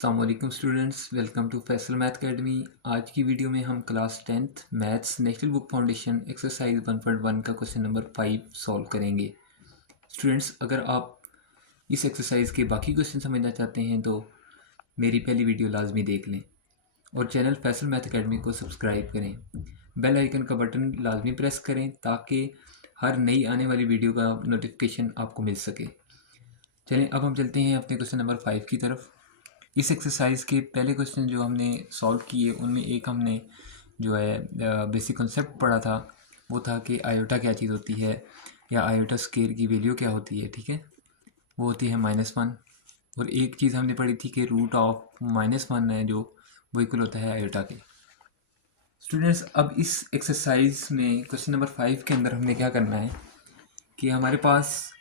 अस्सलामुअलैकुम students, welcome to Faisal math academy. आज की वीडियो में हम class 10th maths national book foundation exercise 1.1 का क्वेश्चन नंबर 5 सॉल्व करेंगे। स्टूडेंट्स, अगर आप इस एक्सरसाइज के बाकी क्वेश्चन समझना चाहते हैं तो मेरी पहली वीडियो लाजमी देख लें और चैनल फैसल मैथ अकेडमी को सब्सक्राइब करें। बेल आइकन का बटन लाजमी प्रेस करें ताकि हर नई आने वाली वीडियो का नोटिफिकेशन आपको मिल सके। चलें, अब हम चलते हैं अपने क्वेश्चन नंबर 5 की तरफ। इस एक्सरसाइज के पहले क्वेश्चन जो हमने सॉल्व किए उनमें एक हमने जो है बेसिक कॉन्सेप्ट पढ़ा था, वो था कि आयोटा क्या चीज़ होती है या आयोटा स्केयर की वैल्यू क्या होती है। ठीक है, वो होती है -1। और एक चीज़ हमने पढ़ी थी कि रूट ऑफ -1 है जो वो इक्वल होता है आयोटा के। स्टूडेंट्स, अब इस एक्सरसाइज में क्वेश्चन नंबर 5 के अंदर हमने क्या करना है कि हमारे पास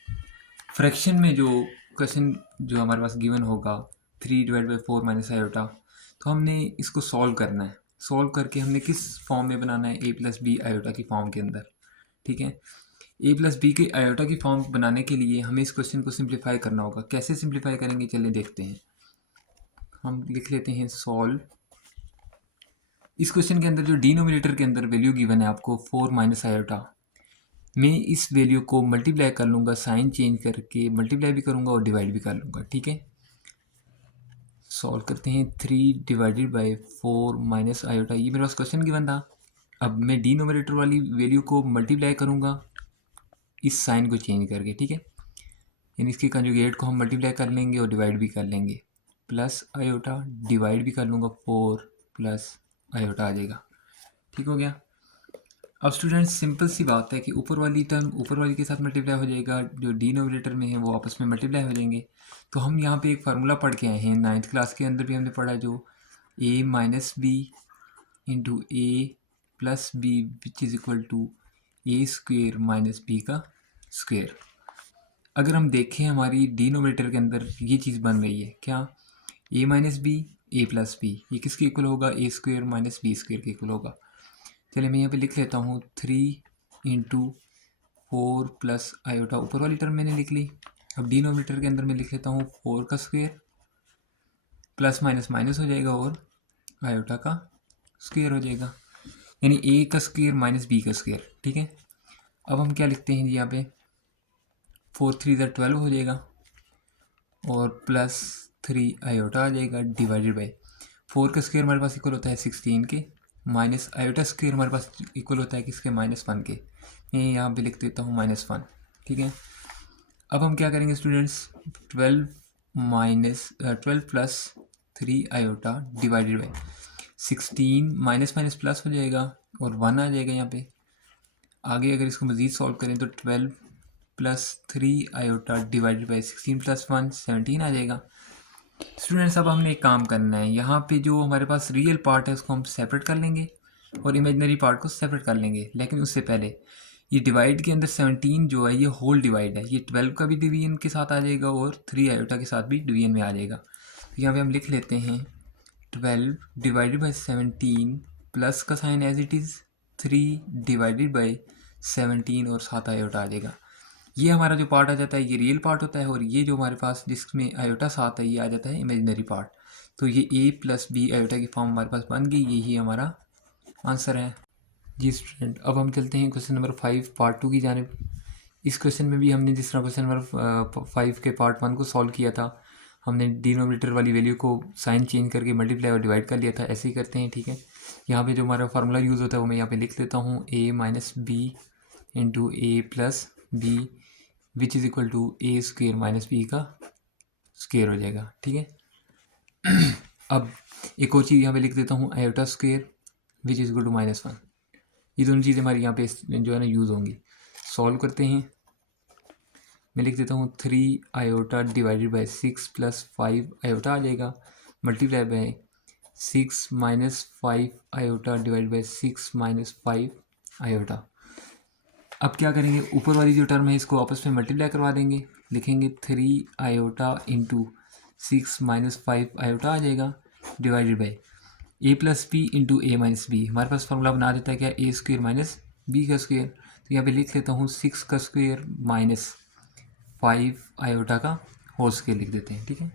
फ्रैक्शन में जो क्वेश्चन जो हमारे पास गिवन होगा 3/4 माइनस आयोटा, तो हमने इसको सॉल्व करना है। सॉल्व करके हमने किस फॉर्म में बनाना है, a+b आयोटा की फॉर्म के अंदर। ठीक है, a+b के आयोटा की फॉर्म बनाने के लिए हमें इस क्वेश्चन को सिंप्लीफाई करना होगा। कैसे सिंप्लीफाई करेंगे, चलिए देखते हैं। हम लिख लेते हैं सॉल्व। इस क्वेश्चन के अंदर जो डिनोमिनेटर के अंदर वैल्यू गिवन है आपको 4 माइनस आयोटा, मैं इस वैल्यू को मल्टीप्लाई कर लूँगा, साइन चेंज करके मल्टीप्लाई भी करूँगा और डिवाइड भी कर लूँगा। ठीक है, सॉल्व करते हैं। 3/4 माइनस आयोटा, ये मेरे पास क्वेश्चन गिवन था। अब मैं डिनोमिनेटर वाली वैल्यू को मल्टीप्लाई करूँगा इस साइन को चेंज करके। ठीक है, यानी इसके कंजुगेट को हम मल्टीप्लाई कर लेंगे और डिवाइड भी कर लेंगे। प्लस आयोटा डिवाइड भी कर लूँगा, 4 प्लस आयोटा आ जाएगा। ठीक हो गया। अब स्टूडेंट्स, सिंपल सी बात है कि ऊपर वाली टर्म ऊपर वाली के साथ मल्टीप्लाई हो जाएगा, जो डिनोमिनेटर में है वो आपस में मल्टीप्लाई हो जाएंगे। तो हम यहाँ पे एक फार्मूला पढ़ के आए हैं, 9th क्लास के अंदर भी हमने पढ़ा, जो a minus b into a plus b which is equal to a square minus b का स्क्वेयर। अगर हम देखें हमारी डिनोमिनेटर के अंदर ये चीज़ बन रही है क्या, a minus b a plus b, ये किसके इक्वल होगा, a square minus b square के इक्वल होगा। चलिए मैं यहाँ पे लिख लेता हूँ 3/4 प्लस आयोटा, ऊपर वाली टर्म मैंने लिख ली। अब डिनोमिनेटर के अंदर मैं लिख लेता हूँ 4 का स्क्वेयर, प्लस माइनस माइनस हो जाएगा और आयोटा का स्क्वेयर हो जाएगा, यानी ए का स्क्वेयर माइनस बी का स्क्वेयर। ठीक है, अब हम क्या लिखते हैं जी यहाँ पे, 4×3 = 12 हो जाएगा और प्लस 3 आयोटा आ जाएगा डिवाइडेड बाई 4 का स्क्वेयर हमारे पास इक्वल होता है 16 के, माइनस आयोटा स्क्वेयर हमारे पास इक्वल होता है किसके, -1 के। मैं यहाँ पे लिख देता हूँ -1। ठीक है, अब हम क्या करेंगे students, 12 plus 3 iota divided by 16, minus minus plus हो जाएगा और 1 आ जाएगा यहाँ पे। आगे अगर इसको मज़ीद सॉल्व करें तो 12 plus 3 iota divided by 16 plus 1 17 आ जाएगा। स्टूडेंट्स, अब हमने एक काम करना है, यहाँ पे जो हमारे पास रियल पार्ट है उसको हम सेपरेट कर लेंगे और इमेजनरी पार्ट को सेपरेट कर लेंगे। लेकिन उससे पहले ये डिवाइड के अंदर 17 जो है ये होल डिवाइड है, ये 12 का भी डिवीजन के साथ आ जाएगा और 3 आयोटा के साथ भी डिवीजन में आ जाएगा। तो यहाँ पे हम लिख लेते हैं 12 डिवाइडेड बाई 17 प्लस का sign as it is 3 divided by 17 और 7 आयोटा आ जाएगा। ये हमारा जो पार्ट आ जाता है ये रियल पार्ट होता है और ये जो हमारे पास जिसमें आयोटा साथ है ये आ जाता है इमेजिनरी पार्ट। तो ये a प्लस बी आयोटा की फॉर्म हमारे पास बन गई, यही हमारा आंसर है जी। स्टूडेंट, अब हम चलते हैं क्वेश्चन नंबर 5 पार्ट 2 की जानिब। इस क्वेश्चन में भी हमने जिस तरह क्वेश्चन नंबर 5 के पार्ट 1 को सॉल्व किया था, हमने डिनोमिनेटर वाली वैल्यू को साइन चेंज करके मल्टीप्लाई और डिवाइड कर लिया था, ऐसे ही करते हैं। ठीक है, यहाँ पे जो हमारा फार्मूला यूज़ होता है वो मैं यहाँ पे लिख लेता हूँ, a minus b into a plus b which is equal to a square minus b का स्क्वेयर हो जाएगा। ठीक है, अब एक और चीज़ यहाँ पे लिख देता हूँ, iota square which is equal to -1। ये दोनों चीज़ें हमारी यहाँ पे जो है ना यूज़ होंगी। सॉल्व करते हैं, मैं लिख देता हूँ 3 iota divided by 6 plus 5 iota आ जाएगा, multiply by 6 minus 5 iota divide by 6 minus 5 iota. अब क्या करेंगे, ऊपर वाली जो टर्म है इसको आपस में मल्टीप्लाई करवा देंगे, लिखेंगे 3 आयोटा इंटू 6 माइनस 5 आयोटा आ जाएगा divided by a plus b into a minus b. हमारे पास फॉर्मूला बना देता है क्या, ए स्क्वेयर माइनस बी का स्क्वेयर। तो यहाँ पे लिख लेता हूँ 6 का स्क्वेयर माइनस 5 आयोटा का होल स्क्वेयर लिख देते हैं। ठीक है,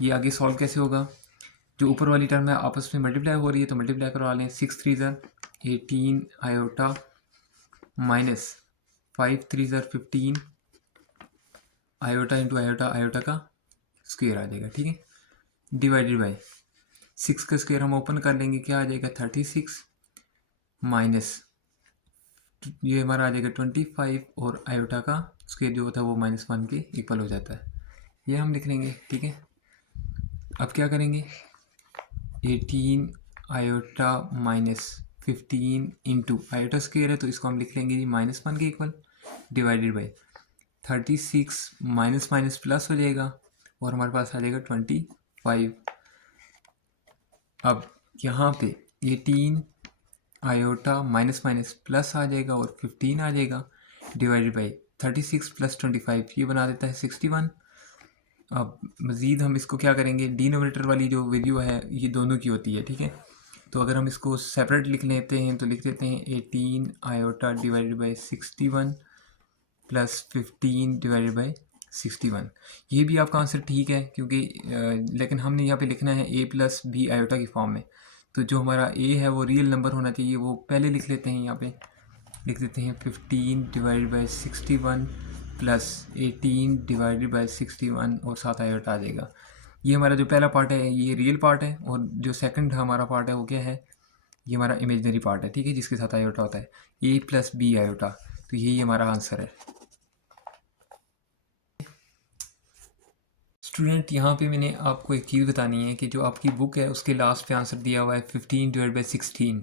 ये आगे सॉल्व कैसे होगा, जो ऊपर वाली टर्म है आपस में मल्टीप्लाई हो रही है तो मल्टीप्लाई करवा लें। 6 3 18 iota minus 5 3 15 iota into iota, iota का स्क्वायर आ जाएगा, ठीक है, डिवाइडेड बाय 6 का स्क्वायर हम ओपन कर लेंगे, क्या आ जाएगा 36 माइनस ये हमारा आ जाएगा 25 और आयोटा का स्क्वायर जो होता है वो -1 के इक्वल हो जाता है, ये हम लिख लेंगे, ठीक है। अब क्या करेंगे, 18 iota minus 15 into iota square है तो इसको हम लिख लेंगे जी -1 के equal, divided by 36 minus minus plus हो जाएगा और हमारे पास आ जाएगा 25। अब यहाँ पे 18 आयोटा माइनस माइनस प्लस आ जाएगा और 15 आ जाएगा, डिवाइडेड बाई 36 प्लस 25 ये बना देता है 61। अब मज़ीद हम इसको क्या करेंगे, डिनोमिनेटर वाली जो वैल्यू है ये दोनों की होती है, ठीक है। तो अगर हम इसको सेपरेट लिख लेते हैं तो लिख देते हैं 18 iota divided by 61 plus 15 divided by 61। ये भी आपका आंसर ठीक है क्योंकि लेकिन हमने यहाँ पे लिखना है a प्लस बी आयोटा की फॉर्म में, तो जो हमारा a है वो रियल नंबर होना चाहिए, वो पहले लिख लेते हैं, यहाँ पे लिख देते हैं 15 divided by 61 plus 18 divided by 61 और 7 आयोटा आ जाएगा। ये हमारा जो पहला पार्ट है ये रियल पार्ट है और जो सेकंड हमारा पार्ट है वो क्या है, ये हमारा इमेजनरी पार्ट है, ठीक है, जिसके साथ आयोटा होता है a प्लस बी आयोटा, तो यही हमारा आंसर है। स्टूडेंट यहाँ पे मैंने आपको एक चीज़ बतानी है कि जो आपकी बुक है उसके लास्ट पे आंसर दिया हुआ है 15 डिवाइड बाई 16,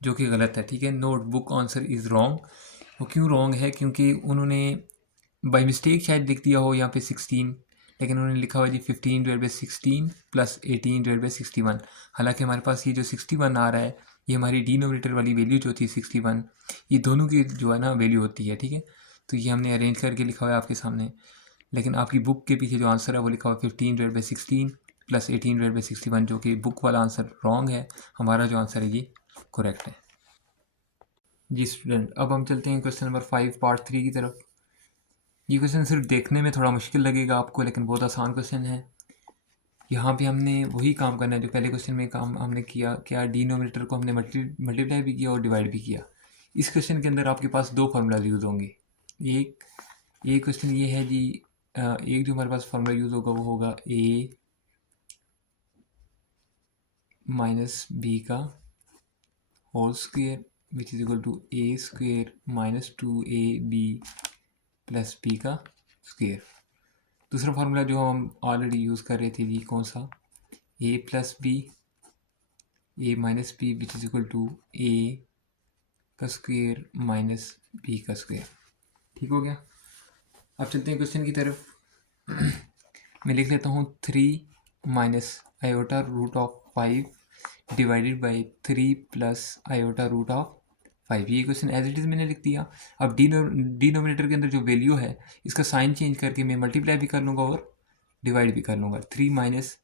जो कि गलत है, ठीक है। Note book answer is wrong. वो क्यों रॉन्ग है, क्योंकि उन्होंने बाई मिस्टेक शायद लिख दिया हो यहाँ पे 16, लेकिन उन्होंने लिखा हुआ जी 15 divide by 16 plus 18 divide by 61। हालांकि हमारे पास ये जो 61 आ रहा है ये हमारी डिनोमिनेटर वाली वैल्यू जो थी 61, ये दोनों की जो है ना वैल्यू होती है, ठीक है। तो ये हमने अरेंज करके लिखा हुआ है आपके सामने, लेकिन आपकी बुक के पीछे जो आंसर है वो लिखा हुआ 15 divide by 16 plus 18 divide by 61, जो कि बुक वाला आंसर रॉन्ग है। हमारा जो आंसर है ये करेक्ट है जी। स्टूडेंट अब हम चलते हैं क्वेश्चन नंबर 5 पार्ट 3 की तरफ। ये क्वेश्चन सिर्फ देखने में थोड़ा मुश्किल लगेगा आपको, लेकिन बहुत आसान क्वेश्चन है। यहाँ पे हमने वही काम करना है जो पहले क्वेश्चन में काम हमने किया, क्या डिनोमिनेटर को हमने मल्टीप्लाई भी किया और डिवाइड भी किया। इस क्वेश्चन के अंदर आपके पास दो फार्मूला यूज़ होंगे। एक क्वेश्चन ये है जी, एक जो हमारे पास फार्मूला यूज़ होगा वो होगा a माइनस बी का whole square which is equal to a square minus 2ab plus b का स्क्वेयर। दूसरा फार्मूला जो हम ऑलरेडी यूज़ कर रहे थे जी, कौन सा, a plus b a minus b which is equal to a का स्क्वेयर माइनस b का स्क्वेयर। ठीक हो गया। अब चलते हैं क्वेश्चन की तरफ। मैं लिख लेता हूँ 3 minus iota root of 5 divided by 3 plus iota root of 5। ये क्वेश्चन एज इट इज़ मैंने लिख दिया। अब डिनोमिनेटर के अंदर जो वैल्यू है इसका साइन चेंज करके मैं मल्टीप्लाई भी कर लूँगा और डिवाइड भी कर लूँगा। 3 माइनस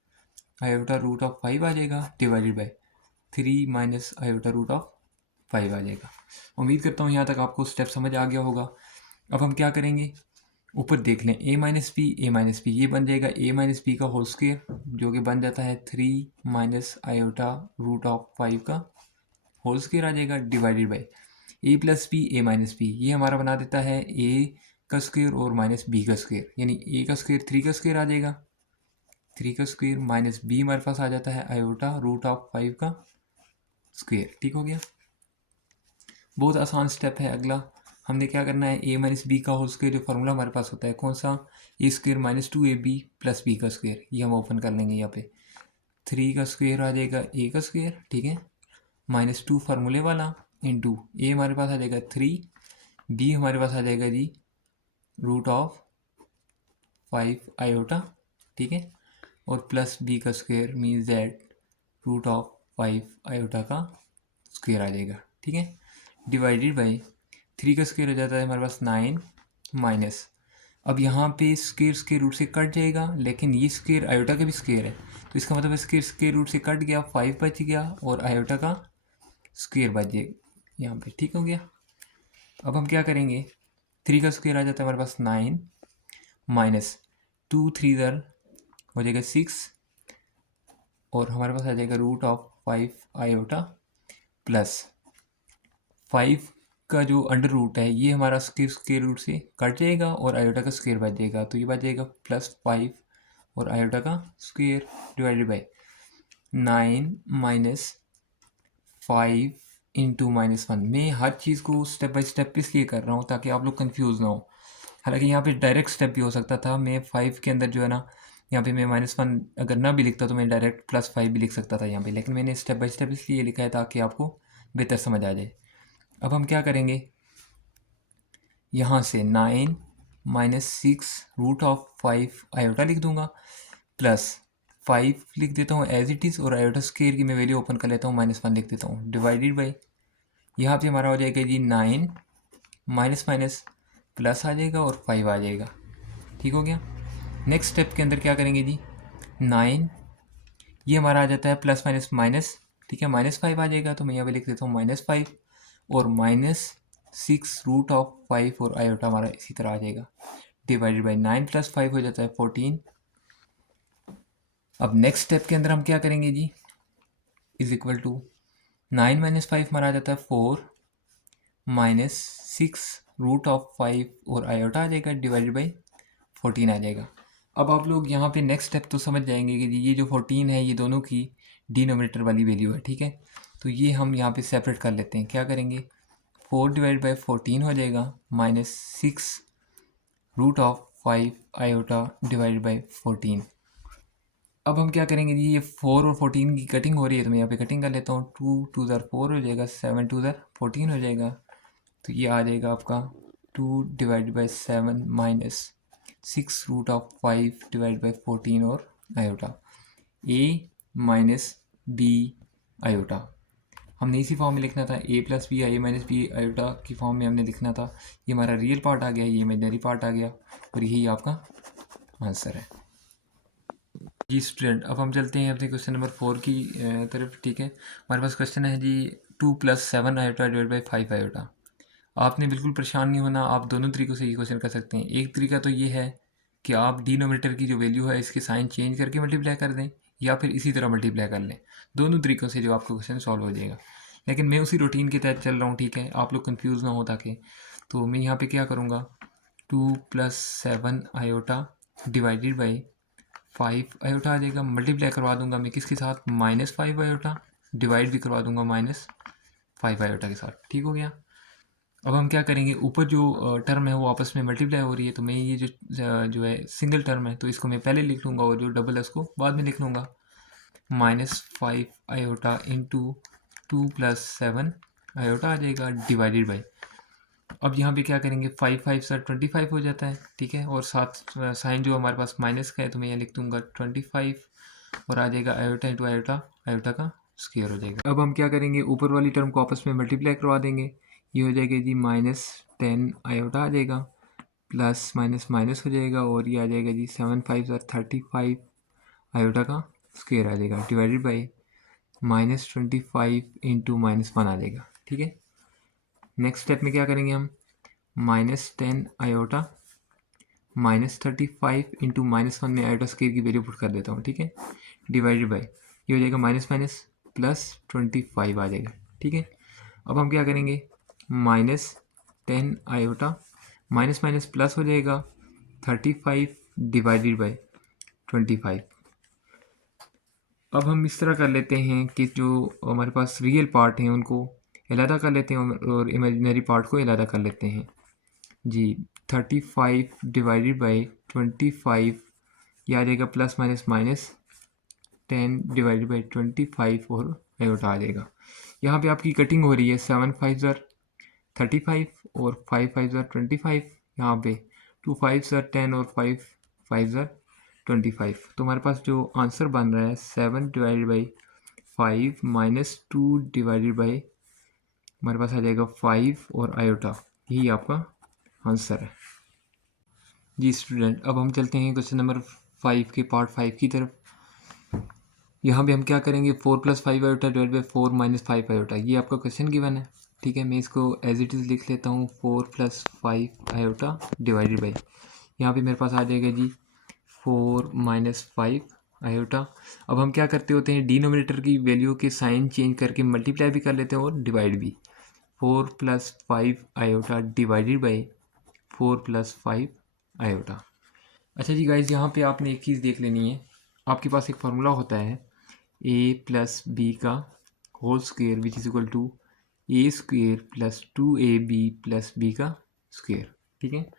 आयोटा रूट ऑफ 5 आ जाएगा divided by 3 minus iota root of 5 आ जाएगा। उम्मीद करता हूँ यहाँ तक आपको स्टेप समझ आ गया होगा। अब हम क्या करेंगे, ऊपर देख लें a माइनस बी ये बन जाएगा a माइनस बी का होल स्क्वायर, जो कि बन जाता है 3 माइनस आयोटा रूट ऑफ 5 का होल स्क्वायर आ जाएगा, divided by a plus b a minus b ये हमारा बना देता है a का स्क्वायर और माइनस b का स्क्वायर, यानी a का स्क्वायर 3 का स्क्वायर आ जाएगा, 3 का स्क्वायर माइनस b हमारे पास आ जाता है आयोटा रूट ऑफ 5 का स्क्वायर। ठीक हो गया। बहुत आसान स्टेप है। अगला हमने क्या करना है, a माइनस बी का होल स्क्वायर जो फार्मूला हमारे पास होता है कौन सा, a square minus 2ab plus b का स्क्वायर, ये हम ओपन कर लेंगे। यहाँ पे 3 का स्क्वायर आ जाएगा a का स्क्वायर, ठीक है, माइनस 2 फार्मूले वाला इंटू a हमारे पास आ जाएगा 3, b हमारे पास आ जाएगा जी रूट ऑफ 5 आयोटा, ठीक है, और प्लस b का square means that root of 5 iota का स्क्वायर आ जाएगा, ठीक है, डिवाइडेड बाई 3 का स्क्वायर हो जाता है हमारे पास 9 माइनस, अब यहाँ पे स्क्वायर रूट से कट जाएगा, लेकिन ये स्क्वायर आयोटा का भी स्क्वायर है, तो इसका मतलब स्क्वायर रूट से कट गया, 5 बच गया और आयोटा का स्क्वायर बच जाएगा यहाँ पे। ठीक हो गया। अब हम क्या करेंगे, 3 का स्क्वायर आ जाता है हमारे पास 9 माइनस 2 3 हो जाएगा 6 और हमारे पास आ जाएगा रूट ऑफ 5 आयोटा प्लस 5 का जो अंडर रूट है ये हमारा स्क्वायर रूट से कट जाएगा और आयोटा का स्क्वायर बच जाएगा, तो ये बच जाएगा +5 और आयोटा का square divided by 9 minus 5 into -1। मैं हर चीज़ को स्टेप बाय स्टेप इसलिए कर रहा हूँ ताकि आप लोग कंफ्यूज ना हो। हालांकि यहाँ पे डायरेक्ट स्टेप भी हो सकता था, मैं 5 के अंदर जो है ना, यहाँ पे मैं -1 अगर ना भी लिखता तो मैं डायरेक्ट +5 भी लिख सकता था यहाँ पे, लेकिन मैंने स्टेप बाय स्टेप इसलिए लिखा है ताकि आपको बेहतर समझ आ जाए। अब हम क्या करेंगे, यहाँ से 9 -6 रूट ऑफ 5 आयोटा लिख दूंगा प्लस 5 लिख देता हूँ एज इट इज़, और आयोटा स्क्वायर की मैं वैल्यू ओपन कर लेता हूँ, -1 लिख देता हूँ डिवाइडेड बाई, यहाँ पे हमारा हो जाएगा जी 9 माइनस माइनस प्लस आ जाएगा और 5 आ जाएगा। ठीक हो गया। नेक्स्ट स्टेप के अंदर क्या करेंगे जी, 9 ये हमारा आ जाता है प्लस माइनस माइनस, ठीक है, -5 आ जाएगा, तो मैं यहाँ पे लिख देता हूँ -5 और -6 रूट ऑफ 5 और आयोटा हमारा इसी तरह आ जाएगा डिवाइडेड बाई 9 + 5 हो जाता है 14। अब नेक्स्ट स्टेप के अंदर हम क्या करेंगे जी, इज इक्वल टू 9 - 5 हमारा आ जाता है 4 -6 रूट ऑफ 5 और आयोटा आ जाएगा डिवाइडेड बाई 14 आ जाएगा। अब आप लोग यहाँ पे नेक्स्ट स्टेप तो समझ जाएंगे कि जी ये जो 14 है ये दोनों की डिनोमिनेटर वाली वैल्यू है, ठीक है। तो ये हम यहाँ पे सेपरेट कर लेते हैं, क्या करेंगे, 4 डिवाइड बाई 14 हो जाएगा -6 root of 5 iota divided by 14। अब हम क्या करेंगे जी, ये 4 और 14 की कटिंग हो रही है तो मैं यहाँ पे कटिंग कर लेता हूँ, 2 2 ज़र 4 हो जाएगा, 7 2 ज़र 14 हो जाएगा, तो ये आ जाएगा आपका 2 divide by 7 -6 root of 5 divide by 14 और iota a minus b iota. हमने इसी फॉर्म में लिखना था, a + b a - b iota की फॉर्म में हमने लिखना था। ये हमारा रियल पार्ट आ गया, ये इमेजनरी पार्ट आ गया, और यही आपका आंसर है जी। स्टूडेंट, अब हम चलते हैं अपने क्वेश्चन नंबर 4 की तरफ, ठीक है। हमारे पास क्वेश्चन है जी 2 + 7 आयोटा डिवाइड बाई 5 आयोटा। आपने बिल्कुल परेशान नहीं होना, आप दोनों तरीक़ों से ये क्वेश्चन कर सकते हैं। एक तरीका तो ये है कि आप डिनोमिनेटर की जो वैल्यू है इसके साइन चेंज करके मल्टीप्लाई कर दें, या फिर इसी तरह मल्टीप्लाई कर लें। दोनों तरीक़ों से जो आपका क्वेश्चन सॉल्व हो जाएगा, लेकिन मैं उसी रूटीन के तहत चल रहा हूँ, ठीक है, आप लोग कंफ्यूज ना हो ताकि। तो मैं यहाँ पे क्या करूँगा, 2 + 7 आयोटा डिवाइडेड बाई 5 आयोटा आ जाएगा, मल्टीप्लाई करवा दूंगा मैं किसके साथ, -5 आयोटा, डिवाइड भी करवा दूंगा -5 आयोटा के साथ। ठीक हो गया। अब हम क्या करेंगे, ऊपर जो टर्म है वो आपस में मल्टीप्लाई हो रही है, तो मैं ये जो है सिंगल टर्म है तो इसको मैं पहले लिख लूँगा और जो डबल है उसको बाद में लिख लूँगा। -5 आयोटा इंटू 2 + 7 आयोटा आ जाएगा डिवाइडेड बाई, अब यहाँ पे क्या करेंगे, 5 5 सर 25 हो जाता है, ठीक है, और साथ साइन जो हमारे पास माइनस का है तो मैं यहाँ लिख दूंगा 25 और आ जाएगा आयोटा इंटू आयोटा, आयोटा का स्क्वायर हो जाएगा। अब हम क्या करेंगे, ऊपर वाली टर्म को आपस में मल्टीप्लाई करवा देंगे, ये हो जाएगा जी -10 आयोटा आ जाएगा, प्लस माइनस माइनस हो जाएगा, और ये आ जाएगा जी 7 5 सर 35 आयोटा का स्क्वायर आ जाएगा डिवाइडेड बाई -25 इंटू -1 आ जाएगा, ठीक है। नेक्स्ट स्टेप में क्या करेंगे हम, -10 आयोटा -35 इंटू -1 में आयोटा स्क्वायर की वैल्यू पुट कर देता हूँ, ठीक है, डिवाइडेड बाई, ये हो जाएगा माइनस +25 आ जाएगा, ठीक है। अब हम क्या करेंगे, -10 आयोटा माइनस माइनस प्लस हो जाएगा 35 डिवाइडेड बाई 25। अब हम इस तरह कर लेते हैं कि जो हमारे पास रियल पार्ट हैं उनको अलहदा कर लेते हैं और इमेजिनरी पार्ट को अलहदा कर लेते हैं जी। 35 डिवाइडेड बाई 25 ये आ जाएगा +-10 डिवाइडेड बाई 25 और आयोटा आ जाएगा। यहाँ पे आपकी कटिंग हो रही है, 7 5 ज़र 35 और 5 5 ज़र 25, यहाँ पे 2 5 ज़र 10 और 5 5 ज़र 25। तो हमारे पास जो आंसर बन रहा है 7 डिवाइडेड बाई 5 -2 डिवाइडेड बाई हमारे पास आ जाएगा 5 और आयोटा, यही आपका आंसर है जी। स्टूडेंट, अब हम चलते हैं क्वेश्चन नंबर 5 के पार्ट 5 की तरफ। यहाँ पे हम क्या करेंगे, 4 + 5 आयोटा डिवाइड बाई 4 - 5 आयोटा, ये आपका क्वेश्चन गिवन है, ठीक है। मैं इसको एज इट इज़ लिख लेता हूँ, 4 + 5 आयोटा डिवाइडेड बाई, यहाँ पे मेरे पास आ जाएगा जी 4 - 5 आयोटा। अब हम क्या करते होते हैं, डिनोमिनेटर की वैल्यू के साइन चेंज करके मल्टीप्लाई भी कर लेते हैं और डिवाइड भी। 4+5 आयोटा डिवाइडेड बाई 4+5 आयोटा। अच्छा जी गाइज, यहाँ पे आपने एक चीज़ देख लेनी है। आपके पास एक फार्मूला होता है a+b का whole square which is equal to a² + 2ab + b का स्क्वेयर, ठीक है।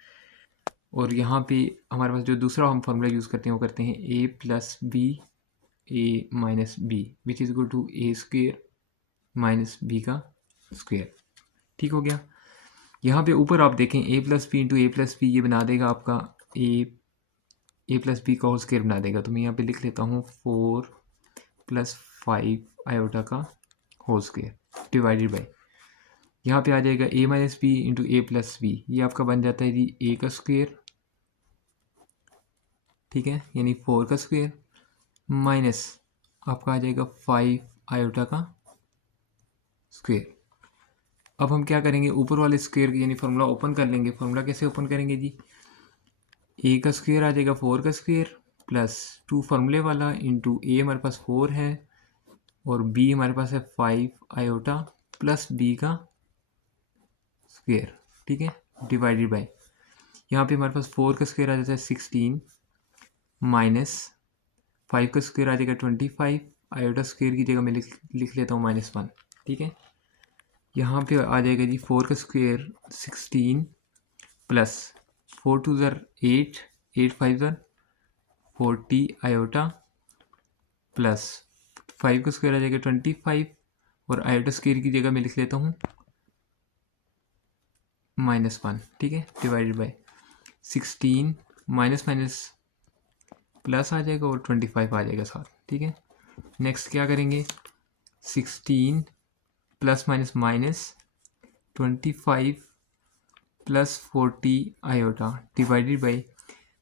और यहाँ पे हमारे पास जो दूसरा हम फार्मूला यूज़ करते हैं वो करते हैं a+b a-b which is equal to a² - b का स्क्वेयर, ठीक हो गया। यहाँ पे ऊपर आप देखें a+b इंटू a+b ये बना देगा आपका a+b का होल स्क्वेयर बना देगा। तो मैं यहाँ पे लिख लेता हूँ 4+5 आयोटा का होल स्क्वेयर डिवाइडेड बाई, यहाँ पे आ जाएगा a-b इंटू a+b, ये आपका बन जाता है जी a का स्क्वेयर, ठीक है, यानी 4 का स्क्वेयर माइनस आपका आ जाएगा 5 आयोटा का स्क्वेयर। अब हम क्या करेंगे, ऊपर वाले स्क्वेयर यानी फार्मूला ओपन कर लेंगे। फार्मूला कैसे ओपन करेंगे जी, a का स्क्वेयर आ जाएगा 4 का स्क्वेयर प्लस 2 फार्मूले वाला इंटू a हमारे पास 4 है और b हमारे पास है 5 आयोटा प्लस b का स्क्वेयर, ठीक है, डिवाइडेड बाय, यहाँ पे हमारे पास 4 का स्क्वेयर आ जाता है 16 माइनस 5 का स्क्वेयर आ जाएगा 25, आयोटा स्क्वेयर की जगह मैं लिख लेता हूँ -1, ठीक है। यहाँ पे आ जाएगा जी 4 का स्क्वेयर 16 प्लस 4 2 ज़र 8, 8 5 ज़र 40 आयोटा प्लस 5 का स्क्वायर आ जाएगा 25 और आयोटा स्क्वायर की जगह मैं लिख लेता हूँ -1, ठीक है, divided by 16 minus minus plus आ जाएगा और 25 आ जाएगा साथ, ठीक है। नेक्स्ट क्या करेंगे, 16 plus minus minus 25 plus 40 iota divided by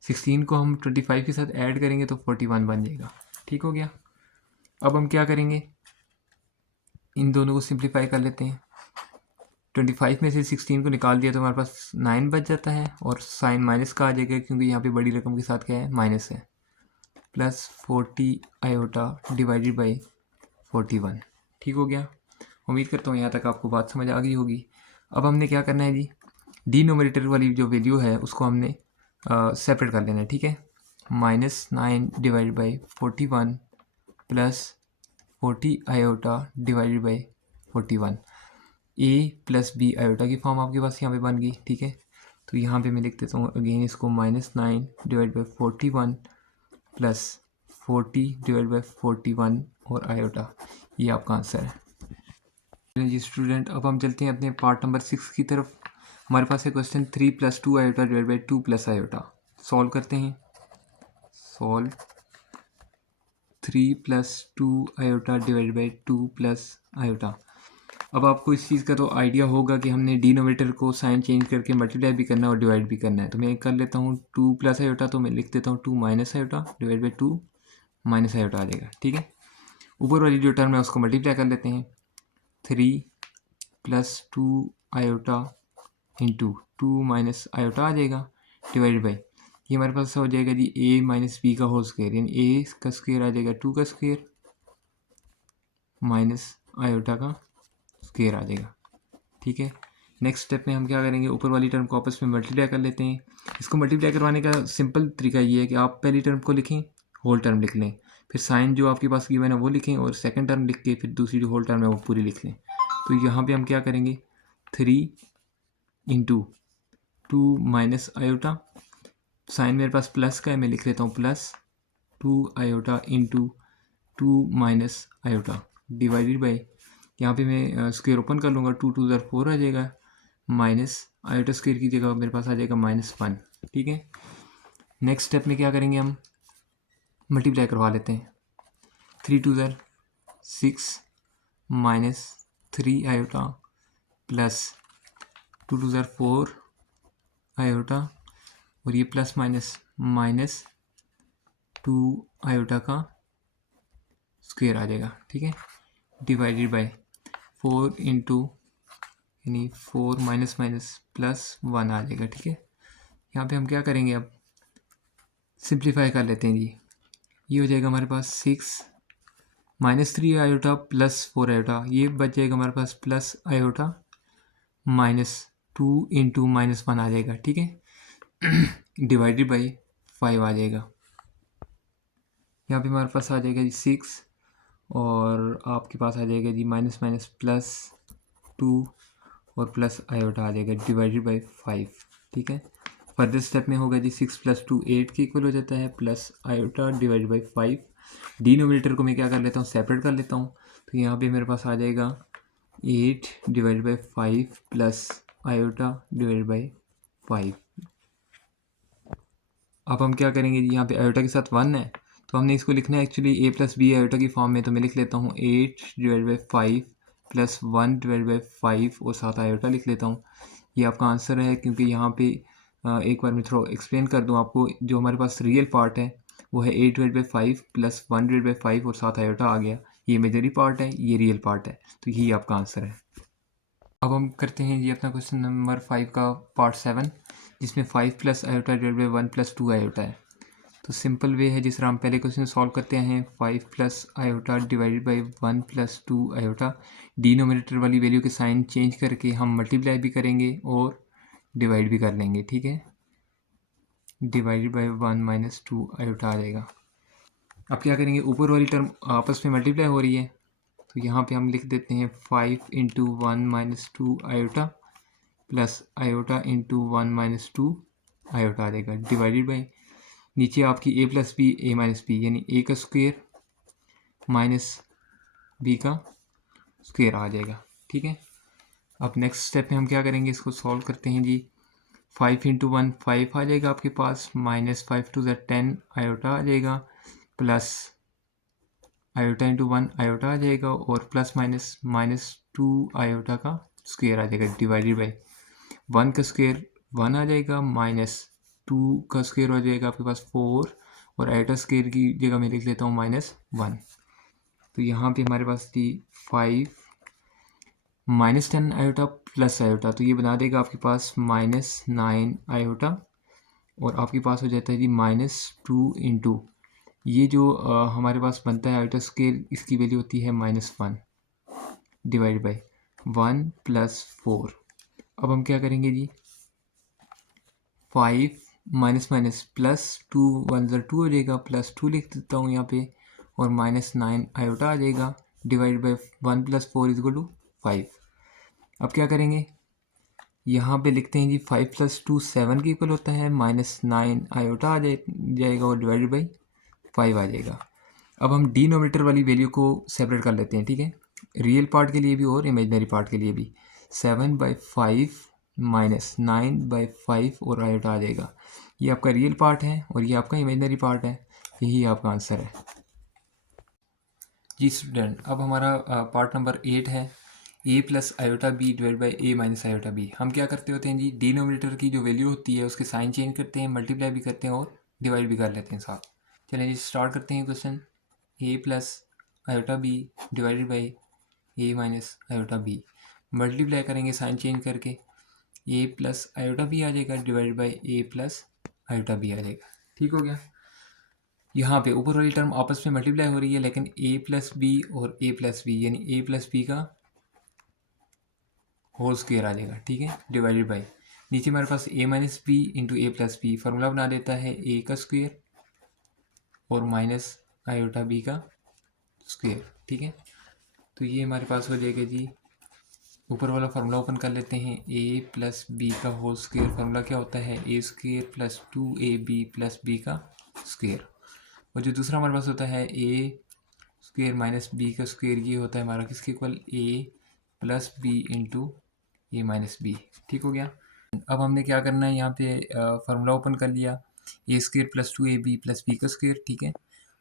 16 को हम 25 के साथ ऐड करेंगे तो 41 बन जाएगा, ठीक हो गया। अब हम क्या करेंगे, इन दोनों को सिंप्लीफाई कर लेते हैं। 25 में से 16 को निकाल दिया तो हमारे पास 9 बच जाता है और साइन माइनस का आ जाएगा क्योंकि यहाँ पे बड़ी रकम के साथ क्या है, माइनस है, प्लस 40 आयोटा डिवाइडेड बाई 41, ठीक हो गया। उम्मीद करता हूँ यहाँ तक आपको बात समझ आ गई होगी। अब हमने क्या करना है जी, डिनोमिनेटर वाली जो वैल्यू है उसको हमने सेपरेट कर लेना है, ठीक है। -9 divided by 41 plus 40 iota divided by 41, a+b iota की फॉर्म आपके पास यहाँ पे बन गई, ठीक है। तो यहाँ पे मैं लिख देता हूँ अगेन इसको -9 divide by 41 plus 40 divide by 41 और आयोटा, ये आपका आंसर है जी स्टूडेंट। अब हम चलते हैं अपने पार्ट नंबर 6 की तरफ। हमारे पास है question 3+2 iota divide by 2 + iota. Solve करते हैं। Solve 3+2 iota divide by 2 + iota. अब आपको इस चीज़ का तो आइडिया होगा कि हमने डिनोमिनेटर को साइन चेंज करके मल्टीप्लाई भी करना है और डिवाइड भी करना है। तो मैं कर लेता हूँ 2 + आयोटा, तो मैं लिख देता हूँ 2 - आयोटा डिवाइड बाई 2 - आयोटा आ जाएगा, ठीक है। ऊपर वाली जो टर्म है उसको मल्टीप्लाई कर लेते हैं। 3+2 आयोटा इंटू 2 - आयोटा आ जाएगा डिवाइडेड बाई, ये हमारे पास हो जाएगा जी a - b का होल स्क्वायर, यानी a का स्क्वायर आ जाएगा 2 का स्क्वायर माइनस आयोटा का स्क्वायर आ जाएगा, ठीक है। नेक्स्ट स्टेप में हम क्या करेंगे, ऊपर वाली टर्म को आपस में मल्टीप्लाई कर लेते हैं। इसको मल्टीप्लाई करवाने का सिंपल तरीका ये है कि आप पहली टर्म को लिखें, होल टर्म लिख लें, फिर साइन जो आपके पास गिवन है वो लिखें और सेकंड टर्म लिख के फिर दूसरी जो होल टर्म है वो पूरी लिख लें। तो यहाँ पे हम क्या करेंगे, 3 इंटू 2 - आयोटा, साइन मेरे पास प्लस का है, मैं लिख लेता हूँ +2 iota into 2 - iota divided by, यहाँ पे मैं स्क्वायर ओपन कर लूँगा, 2 2 ज़र 4 आ जाएगा, माइनस आयोटा स्क्वायर की जगह मेरे पास आ जाएगा -1, ठीक है। नेक्स्ट स्टेप में क्या करेंगे, हम मल्टीप्लाई करवा लेते हैं। 3 2 ज़र 6 -3 आयोटा प्लस 2 2 ज़र 4 आयोटा और ये प्लस माइनस 2 आयोटा का स्क्वायर आ जाएगा, ठीक है, डिवाइडेड बाय 4 इंटू यानी 4 माइनस +1 आ जाएगा, ठीक है। यहाँ पे हम क्या करेंगे, अब सिंप्लीफाई कर लेते हैं जी। ये हो जाएगा हमारे पास 6 -3 आयोटा प्लस 4 आयोटा, ये बच जाएगा हमारे पास प्लस आयोटा -2 इंटू -1 आ जाएगा, ठीक है। डिवाइडेड बाई 5 आ जाएगा। यहाँ पे हमारे पास आ जाएगा जी 6 और आपके पास आ जाएगा जी माइनस माइनस प्लस 2 और प्लस आयोटा आ जाएगा डिवाइडेड बाई 5, ठीक है। फर्दर स्टेप में होगा जी 6 + 2 8 के इक्वल हो जाता है, plus iota divided by 5। Denominator को मैं क्या कर लेता हूँ, सेपरेट कर लेता हूँ। तो यहाँ पे मेरे पास आ जाएगा 8 divided by 5 plus iota divided by 5। अब हम क्या करेंगे जी, यहाँ पे आयोटा के साथ 1 है तो हमने इसको लिखना है एक्चुअली a + b आयोटा की फॉर्म में। तो मैं लिख लेता हूँ 8 divide by 5 plus 1 divide by 5 और साथ आयोटा लिख लेता हूँ। ये आपका आंसर है, क्योंकि यहाँ पे एक बार मैं थोड़ा एक्सप्लेन कर दूँ आपको। जो हमारे पास रियल पार्ट है वो है 8 divide by 5 plus 1 divide by 5 और साथ आयोटा आ गया। ये इमेजरी पार्ट है, ये रियल पार्ट है, तो यही आपका आंसर है। अब हम करते हैं जी अपना क्वेश्चन नंबर 5 का पार्ट 7, जिसमें 5 plus iota divide by 1 + 2 iota है। तो सिंपल वे है जिस तरह हम पहले क्वेश्चन सॉल्व करते हैं, 5 plus iota divided by 1 + 2 iota. Denominator वाली वैल्यू के साइन चेंज करके हम मल्टीप्लाई भी करेंगे और डिवाइड भी कर लेंगे, ठीक है। डिवाइडेड बाई 1 - 2 आयोटा आ जाएगा। अब क्या करेंगे, ऊपर वाली टर्म आपस में मल्टीप्लाई हो रही है तो यहाँ पे हम लिख देते हैं 5 × 1 - 2 iota plus iota into 1 - 2 iota आ जाएगा डिवाइडेड बाई, नीचे आपकी a + b a - b यानी a का स्क्वेयर माइनस b का स्क्वेयर आ जाएगा, ठीक है। अब नेक्स्ट स्टेप में हम क्या करेंगे, इसको सॉल्व करते हैं जी। 5 × 1 5 आ जाएगा आपके पास, -5 × 10 आयोटा आ जाएगा, प्लस आयोटा इंटू 1 आयोटा आ जाएगा और प्लस माइनस -2 आयोटा का स्क्वेयर आ जाएगा डिवाइडेड बाई 1 का स्क्वेयर 1 आ जाएगा, -2 का स्क्वेयर हो जाएगा आपके पास 4 और आयोटा स्क्वेयर की जगह मैं लिख लेता हूँ -1। तो यहाँ पे हमारे पास थी 5 -10 आयोटा प्लस आयोटा, तो ये बना देगा आपके पास -9 आयोटा और आपके पास हो जाता है जी -2 इंटू ये जो हमारे पास बनता है आयोटा स्क्वेयर, इसकी वैल्यू होती है -1 डिवाइड बाई 1 + 4। अब हम क्या करेंगे जी, 5 माइनस माइनस प्लस 2 1 ज़ा 2 हो जाएगा, प्लस 2 लिख देता हूँ यहाँ पे और -9 आयोटा आ जाएगा डिवाइड बाई 1 + 4 = 5। अब क्या करेंगे, यहाँ पे लिखते हैं जी 5 + 2 7 के इक्वल होता है, -9 आयोटा आ जाएगा और डिवाइडेड बाई 5 आ जाएगा। अब हम डिनोमिनेटर वाली वैल्यू को सेपरेट कर लेते हैं, ठीक है, रियल पार्ट के लिए भी और इमेजनरी पार्ट के लिए भी। 7/5 -9/5 और आयोटा आ जाएगा। ये आपका रियल पार्ट है और ये आपका इमेजनरी पार्ट है, यही आपका आंसर है जी स्टूडेंट। अब हमारा पार्ट नंबर 8 है, a + iota b divide by a - iota b। हम क्या करते होते हैं जी, डिनोमिनेटर की जो वैल्यू होती है उसके साइन चेंज करते हैं, मल्टीप्लाई भी करते हैं और डिवाइड भी कर लेते हैं साथ। चलिए जी स्टार्ट करते हैं question. a + iota b divided by a - iota b, multiply करेंगे साइन चेंज करके, a + आयोटा b आ जाएगा divided by a + iota b आ जाएगा, ठीक हो गया। यहाँ पे ऊपर वाली टर्म आपस में मल्टीप्लाई हो रही है, लेकिन a + b और a + b यानी a + b का होल स्क्वेयर आ जाएगा, ठीक है, डिवाइडेड बाई, नीचे हमारे पास a - b into a + b formula बना देता है a का स्क्वेयर और माइनस आयोटा b का स्क्वेयर, ठीक है। तो ये हमारे पास हो जाएगा जी, ऊपर वाला फार्मूला ओपन कर लेते हैं, a + b का होल स्क्वेयर फार्मूला क्या होता है, a² + 2ab + b का स्क्वेयर। और जो दूसरा हमारे पास होता है a² - b का स्क्वेयर, ये होता है हमारा किसके equal, a + b into a - b, ठीक हो गया। अब हमने क्या करना है, यहाँ पे फार्मूला ओपन कर लिया, a² + 2ab + b का स्क्वेयर, ठीक है,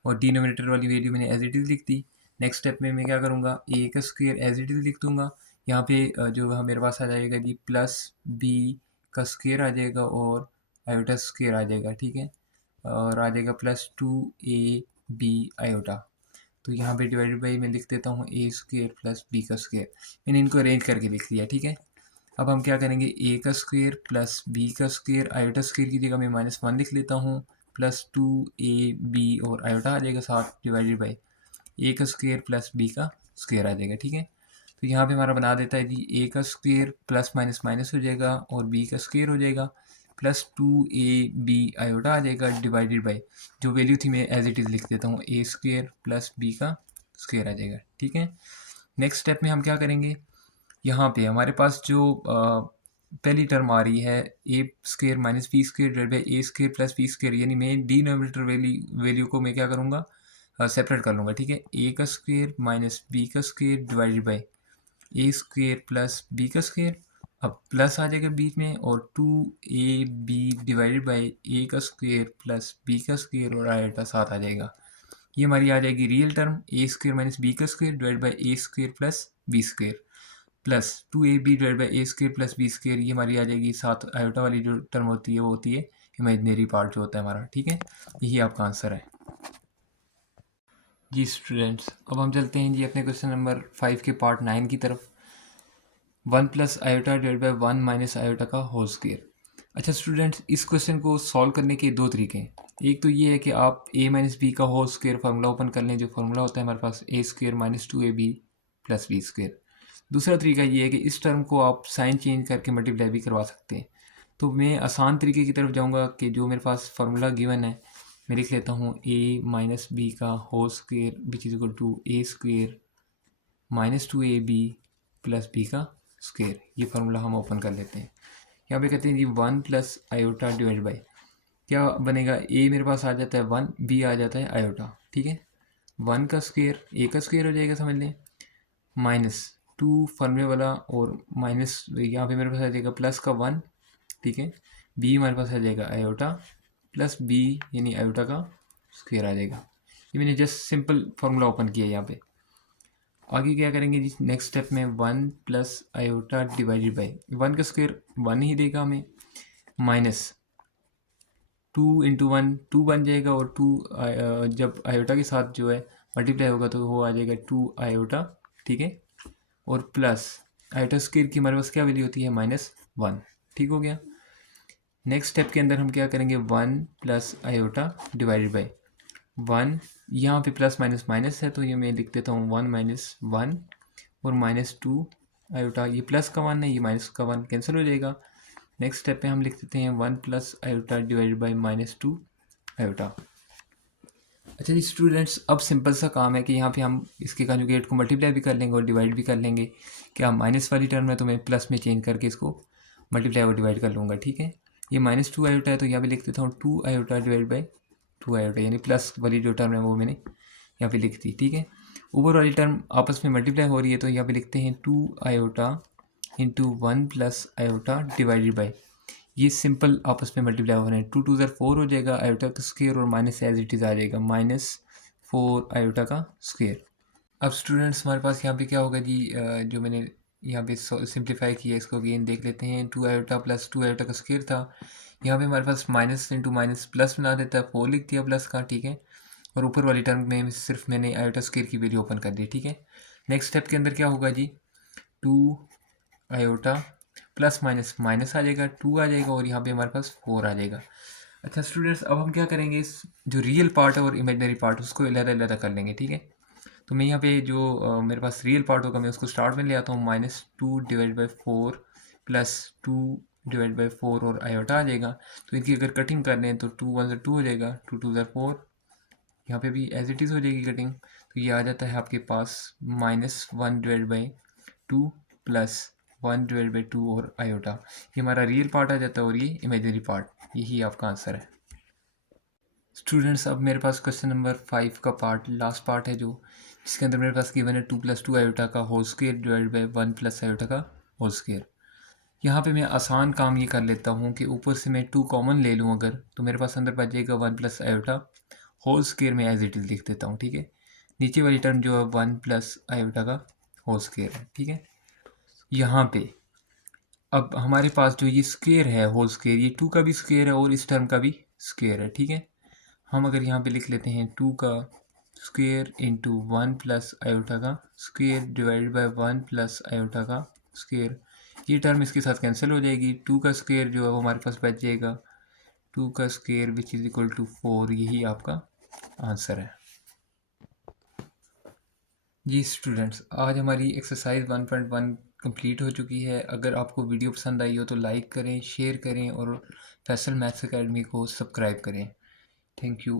और डिनोमिनेटर वाली वैल्यू मैंने एज इट इज़ लिख दी। नेक्स्ट स्टेप में मैं क्या करूँगा, a का स्क्वेयर एज इट इज़ लिख दूँगा, यहाँ पे जो मेरे पास आ जाएगा जी +b का स्क्वेयर आ जाएगा और आयोटा स्क्वेयर आ जाएगा, ठीक है, और आ जाएगा +2ab आयोटा। तो यहाँ पे डिवाइडेड बाई मैं लिख देता हूँ a² + b का स्क्वेयर, मैंने इनको अरेंज करके लिख दिया, ठीक है। अब हम क्या करेंगे, a का स्क्वेयर प्लस b का स्क्वेयर, आयोटा स्क्वेयर की जगह मैं -1 लिख लेता हूँ, प्लस 2ab और आयोटा आ जाएगा साथ डिवाइडेड बाई ए का स्क्वायर प्लस बी का स्क्वायर आ जाएगा। ठीक है, तो यहाँ पे हमारा बना देता है जी ए का स्क्वायर प्लस माइनस माइनस हो जाएगा और बी का स्क्वायर हो जाएगा प्लस 2ab आयोटा आ जाएगा डिवाइडेड बाई जो वैल्यू थी मैं एज इट इज़ लिख देता हूँ ए स्क्वायर प्लस बी का स्क्वायर आ जाएगा। ठीक है, नेक्स्ट स्टेप में हम क्या करेंगे, यहाँ पे हमारे पास जो पहली टर्म आ रही है a square minus b square divide by a square plus b square, यानी मैं डिनोमिनेटर वैल्यू को मैं क्या करूँगा, सेपरेट कर लूँगा। ठीक है, ए का स्क्वायर माइनस बी का square divided by a square plus b का स्क्वायर, अब प्लस आ जाएगा बीच में और 2ab डिवाइडेड बाई ए का स्क्वायर प्लस बी का स्क्वायर और आयोटा साथ आ जाएगा। ये हमारी आ जाएगी real term a square minus b का square divide by a square plus b square plus 2ab divide by a square plus b square, ये हमारी आ जाएगी साथ आयोटा वाली जो टर्म होती है वो होती है इमेजिनरी पार्ट जो होता है हमारा। ठीक है, यही आपका आंसर है जी स्टूडेंट्स। अब हम चलते हैं जी अपने क्वेश्चन नंबर 5 के पार्ट 9 की तरफ। 1 plus iota divide by 1 minus iota का होल स्क्वायर। अच्छा स्टूडेंट्स, इस क्वेश्चन को सॉल्व करने के दो तरीके हैं। एक तो ये है कि आप a माइनस बी का होल स्क्वायर फार्मूला ओपन कर लें, जो फार्मूला होता है हमारे पास a square minus 2ab plus b square. दूसरा तरीका ये है कि इस टर्म को आप साइन चेंज करके मल्टीप्लाई भी करवा सकते हैं। तो मैं आसान तरीके की तरफ जाऊंगा कि जो मेरे पास फार्मूला गिवन है मैं लिख लेता हूँ a माइनस बी का whole square which is equal to a square minus 2ab plus b का स्क्वायर। ये फार्मूला हम ओपन कर लेते हैं। यहाँ पे कहते हैं जी 1 प्लस आयोटा डिवाइड बाई क्या बनेगा, a मेरे पास आ जाता है 1, b आ जाता है आयोटा। ठीक है, 1 का स्क्वायर a का स्क्वायर हो जाएगा समझ लें, माइनस 2 फार्मूले वाला और माइनस यहाँ पे मेरे पास आ जाएगा प्लस का 1। ठीक है, b हमारे पास आ जाएगा आयोटा प्लस b यानी आयोटा का स्क्वायर आ जाएगा। ये मैंने जस्ट सिंपल फार्मूला ओपन किया यहाँ पे। आगे क्या करेंगे जी नेक्स्ट स्टेप में 1 प्लस आयोटा डिवाइडेड बाई 1 का स्क्वायर 1 ही देगा हमें, माइनस 2 इंटू 1 2 बन जाएगा और 2 जब आयोटा के साथ जो है मल्टीप्लाई होगा तो वो आ जाएगा 2 आयोटा। ठीक है, और प्लस आयोटा स्क्वायर की हमारे पास क्या वैल्यू होती है -1। ठीक हो गया। नेक्स्ट स्टेप के अंदर हम क्या करेंगे 1 प्लस आयोटा डिवाइडेड बाई 1, यहाँ पे प्लस माइनस माइनस है तो ये मैं लिख देता हूँ 1 माइनस 1 और -2 आयोटा, ये प्लस का 1 है ये माइनस का 1 कैंसिल हो जाएगा। नेक्स्ट स्टेप पे हम लिख देते हैं 1 plus iota divided by -2 iota. अच्छा जी स्टूडेंट्स, अब सिंपल सा काम है कि यहाँ पे हम इसके कंजुगेट को मल्टीप्लाई भी कर लेंगे और डिवाइड भी कर लेंगे। क्या माइनस वाली टर्म है तो मैं प्लस में चेंज करके इसको मल्टीप्लाई और डिवाइड कर लूँगा। ठीक है, ये -2 आयोटा है तो यहाँ पे लिख देता हूँ 2 आयोटा डिवाइड बाई 2 आयोटा, यानी प्लस वाली जो टर्म है वो मैंने यहाँ पे लिख दी। ठीक है, ऊपर वाली टर्म आपस में मल्टीप्लाई हो रही है तो यहाँ पे लिखते हैं 2 iota into 1 plus iota divided by, ये सिंपल आपस में मल्टीप्लाई हो रहे हैं, 2 2 ज़र 4 हो जाएगा आयोटा का स्क्वायर और माइनस एज इट इज़ आ जाएगा -4 आयोटा का स्क्वायर। अब स्टूडेंट्स हमारे पास यहाँ पे क्या होगा जी, जो मैंने यहाँ पे सिंप्लीफाई किया इसको अगेन देख लेते हैं। 2 आयोटा प्लस 2 आयोटा का स्क्वायर था, यहाँ पे हमारे पास माइनस इंटू माइनस प्लस बना देता है, 4 लिख दिया प्लस का। ठीक है, और ऊपर वाली टर्म में सिर्फ मैंने आयोटा स्क्वायर की वैल्यू ओपन कर दी। ठीक है, नेक्स्ट स्टेप के अंदर क्या होगा जी 2 आयोटा प्लस माइनस माइनस आ जाएगा, 2 आ जाएगा और यहाँ पे हमारे पास 4 आ जाएगा। अच्छा स्टूडेंट्स, अब हम क्या करेंगे इस जो रियल पार्ट है और इमेजिनरी पार्ट उसको अलग-अलग कर लेंगे। ठीक है, तो मैं यहाँ पे जो मेरे पास रियल पार्ट होगा मैं उसको स्टार्ट में ले आता हूँ, -2 divide by 4 plus 2 divide by 4 और आयोटा आ जाएगा। तो इनकी अगर कटिंग कर लें तो 2 1 ज़र 2 हो जाएगा, 2 2 ज़र 4, यहाँ पे भी एज इट इज़ हो जाएगी कटिंग। तो ये आ जाता है आपके पास -1 divide by 2 plus 1 divide by 2 और आयोटा, ये हमारा रियल पार्ट आ जाता है और ये इमेजिनरी पार्ट, यही आपका आंसर है। स्टूडेंट्स, अब मेरे पास क्वेश्चन नंबर 5 का पार्ट लास्ट पार्ट है जो जिसके अंदर मेरे पास गिवन है 2 + 2 आयोटा का whole square divide by 1 plus iota का होल स्क्वायर। यहाँ पे मैं आसान काम ये कर लेता हूँ कि ऊपर से मैं 2 कॉमन ले लूँ अगर, तो मेरे पास अंदर बच जाएगा 1 प्लस आयोटा होल स्क्वायर में एज इट इज़ लिख देता हूँ। ठीक है, नीचे वाली टर्म जो है 1 प्लस आयोटा का होल स्क्वायर है। ठीक है, यहाँ पे अब हमारे पास जो ये स्क्वायर है होल स्क्वायर, ये 2 का भी स्क्वायर है और इस टर्म का भी स्क्वायर है। ठीक है, हम अगर यहाँ पे लिख लेते हैं 2 का स्क्वायर इंटू 1 प्लस आयोटा का square divide by 1 plus iota का स्क्वायर, ये टर्म इसके साथ कैंसिल हो जाएगी। 2 का स्क्वायर जो है वो हमारे पास बच जाएगा 2 का square which is equal to 4, यही आपका आंसर है। जी स्टूडेंट्स, आज हमारी एक्सरसाइज 1.1 कंप्लीट हो चुकी है। अगर आपको वीडियो पसंद आई हो तो लाइक करें, शेयर करें और फैसल मैथ्स एकेडमी को सब्सक्राइब करें। Thank you.